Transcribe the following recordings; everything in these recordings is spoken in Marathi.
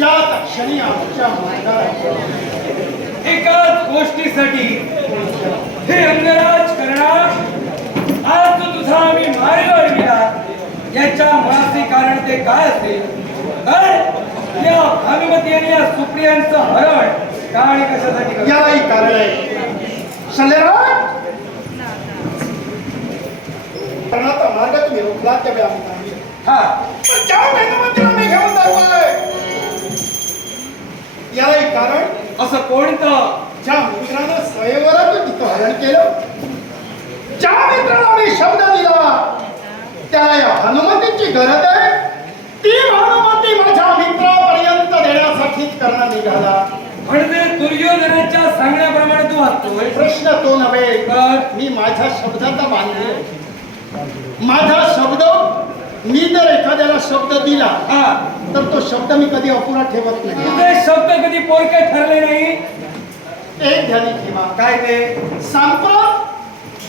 ज्या क्षणी आमच्या मार्गाला एकाच गोष्टीसाठी हे अंगराज करणार. आज जो तुझा आम्ही मार्ग अडविला याच्या मनाचे कारण ते काय असेल? तर या भानुमती आणि या सुप्रियांचं हरण का आणि कशासाठी? यालाही कारण आहे. शल्यराज? कर्णाचा मार्ग तुम्ही रोखला त्यावेळी आम्ही. हा. पण ज्या भानुमतीला कोणतं? ज्या मित्रानं स्वयंवरात तिथं हरण केलं ज्या मित्राला मी शब्द दिला त्याला या हनुमतीची गरज आहे. ती भानुमती माझ्या मित्रापर्यंत देण्यासाठीच करणं निघाला. म्हणजे दुर्योधनाच्या सांगण्याप्रमाणे तू वाचतोय प्रश्न तो नव्हे. तर? मी माझ्या शब्दाचा बांधले माझा शब्द मी जर एखाद्याला शब्द दिला हा. तर तो शब्द मी कधी अपुरा ठेवत नाही. तुझे शब्द कधी पोरके ठरले नाही. एक ध्यानी ठेवा. काय ते? सांप्रत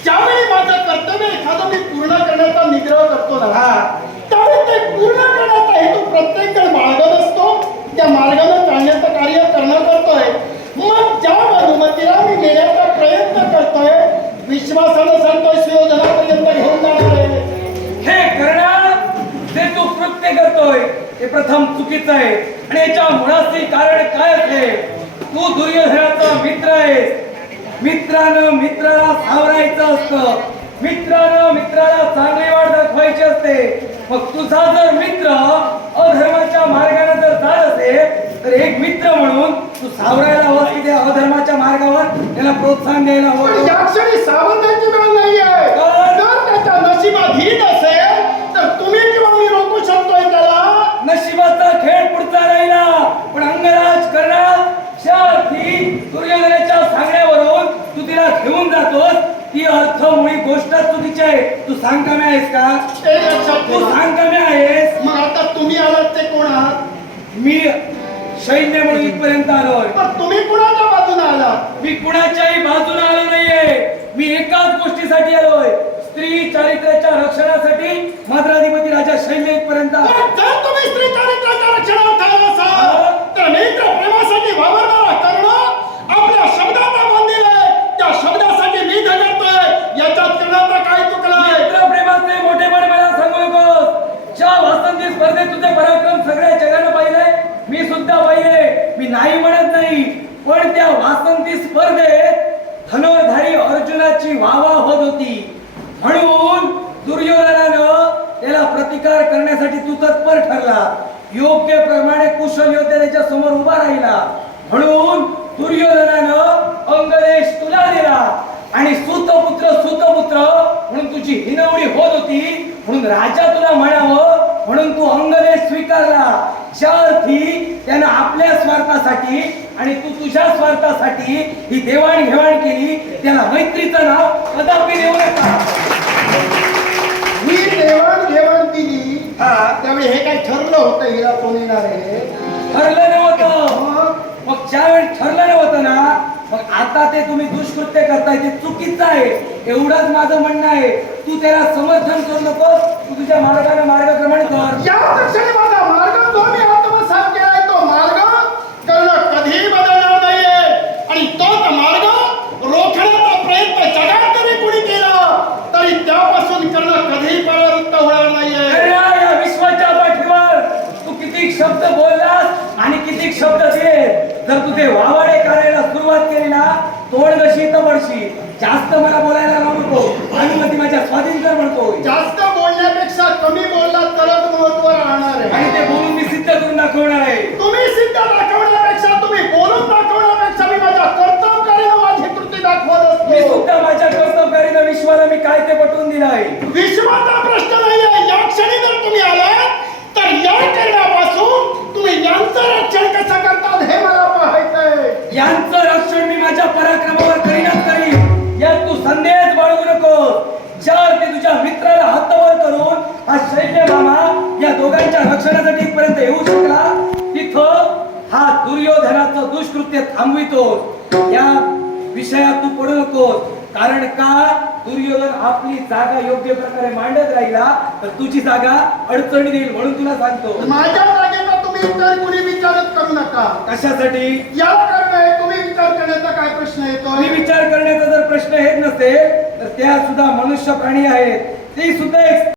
ज्यावेळी माझं कर्तव्य एखादं मी पूर्ण करण्याचा निग्रह करतो ना हा. त्यावेळी ते पूर्ण करण्याचा हेतू प्रत्येक जण बाळगत असतो. त्या मार्गाने चालण्याचं कार्य करणं करतोय. मग ज्या अनुमतीला मी नेण्याचा प्रयत्न करतोय विश्वासानं सांगतोय तू करतोय? ते प्रथम चुकीचं आहे. आणि याच्या मुळाचे कारण काय असेल तू दुर्योधनाचा मित्र आहेस. मित्रानं मित्राला सावरायचं असतं. मित्रानं मित्राला चांगली वाट दाखवायची असते. मग तुझा जर मित्र अधर्माच्या मार्गाने जर जात असेल तर एक मित्र म्हणून तू सावरायला हवं की त्या अधर्माच्या मार्गावर त्याला प्रोत्साहन द्यायला हवं? या क्षणी सावरण्याची वेळ नाहीये. जर त्याच्या नशिबाधीन असेल तुम्ही किंवा मी रोखू शकतोय त्याला नशिबाचा खेळ पुढचा राहिला पण अंगराज करणार शार्थी दुर्योधनाच्या सांगण्यावरून तू तिला घेऊन जातोस ती अर्थमुळी गोष्ट चुकीची आहे. तू सांग कमी आहेस का? ते लक्षात तू ठेवा सांग कमी आहेस? मग आता तुम्ही आलात ते कोण आहात? मी सैन्य म्हणून इथपर्यंत आलोय पण तुम्ही कुणाच्या बाजूने आलात? मी कुणाच्याही बाजूला आलो नाहीये. मी एकाच गोष्टीसाठी आलोय. स्त्री चारित्र्याच्या रक्षणासाठी माद्राधिपती राजा शैल्य इथपर्यंत आलो. मग जर तुम्ही स्त्री चारित्र्याच्या रक्षणात आला असाल तर मित्र प्रेमासाठी वावरणारा कर्ण आपल्या शब्दाचा मान दिलाय त्या शब्दासाठी मी झगडतोय याच्यात करण्याचा काय चुकलाय मित्रप्रेमाचे मोठेपण मला सांगू नकोस ज्या वासंती स्पर्धेत तुझे पराक्रम सगळ्या जगानं पाहिले मी सुद्धा पाहिले मी नाही म्हणत नाही पण त्या वासंती स्पर्धेत धनुर्धारी अर्जुनाची वावा होत होती. म्हणून दुर्योधनानं त्याला प्रतिकार करण्यासाठी तू तत्पर ठरला. योग्य प्रमाणे कुशल योद्धे त्याच्यासमोर उभा राहिला. म्हणून दुर्योधनानं अंगदेश तुला दिला. आणि सुतपुत्र सुतपुत्र म्हणून तुझी हिनवणी होत होती. म्हणून राजा तुला म्हणावं म्हणून तू अंगदेश स्वीकारला. ज्या अर्थी स्वार्थासाठी आणि तू तुझ्या स्वार्थासाठी ही देवाणघेवाण केली त्याला मैत्रीचं नाव कदापि देऊ नका. ही देवाण घेवाण दिली हा. त्यावेळी हे काय ठरलं होतं येणार आहे? ठरलं नव्हतं. मग? मग ज्यावेळी ठरलं नव्हतं ना मग आता ते तुम्ही दुष्कृत्य करताय ते चुकीचं आहे. एवढंच माझं म्हणणं आहे. तू त्याला समर्थन करू नकोस तू तुझ्या मार्गाने मार्गक्रमण कर. या क्षणी माझा मार्ग जो मी आत्मसात केलाय तो मार्ग करणं कधीही बदलणार नाहीये आणि तोच मार्ग रोखण्याचा प्रयत्न जगात जरी कोणी केला तरी त्यापासून करणं कधीही परावृत्त होणार नाहीये. या विश्वाच्या पाठीवर. तू किती शब्द बोललास आणि किती शब्द दे. जर तू ते वावाडे करायला सुरुवात केली ना तोंड कशी तर पडशी. जास्त मला बोलायला लावू नको. अनुमती माझ्या स्वाधीन कर म्हणतोय जास्त बोलण्यापेक्षा कमी बोलला तरच महत्त्व राहणार आहे. आणि ते बोलून मी सिद्ध करून दाखवणार आहे. तुम्ही सिद्ध दाखवण्यापेक्षा तुम्ही बोलून दाखवण्यापेक्षा मी माझ्या कर्तव्याने माझी कृती दाखवत मी असतो सुद्धा माझ्या कर्तव्याने विश्वाला मी काय ते पटवून आहे विश्वाचा प्रश्न नाही आहे. या क्षणी जर तुम्ही आलात तर या करण्यापासून तुम्ही यांचं रक्षण कसं करतात हे मला पाहायचंय यांचं रक्षण मी माझ्या पराक्रमावर करीनच करीन. यात तू संदेश बाळगू नको. ज्या ते तुझ्या मित्राला हद्दवर करून हा शैल्य मामा या दोघांच्या रक्षणासाठी पर्यंत येऊ शकला तिथं हा दुर्योधनाचं दुष्कृत्य थांबवितो या विषयात तू पडू नकोस. कारण का? दुर्योधन आपली जागा योग्य प्रकारे मांडत राहिला तर तुझी जागा अडचणी देईल म्हणून तुला सांगतो. माझ्या जागेचा तुम्ही इतर कुणी विचारच करू नका. कशासाठी? या करणे तुम्ही विचार करण्याचा काय प्रश्न मी येतोय विचार करण्याचा जर प्रश्न हेच नसेल तर त्या सुद्धा मनुष्य प्राणी आहेत. ती सुद्धा एक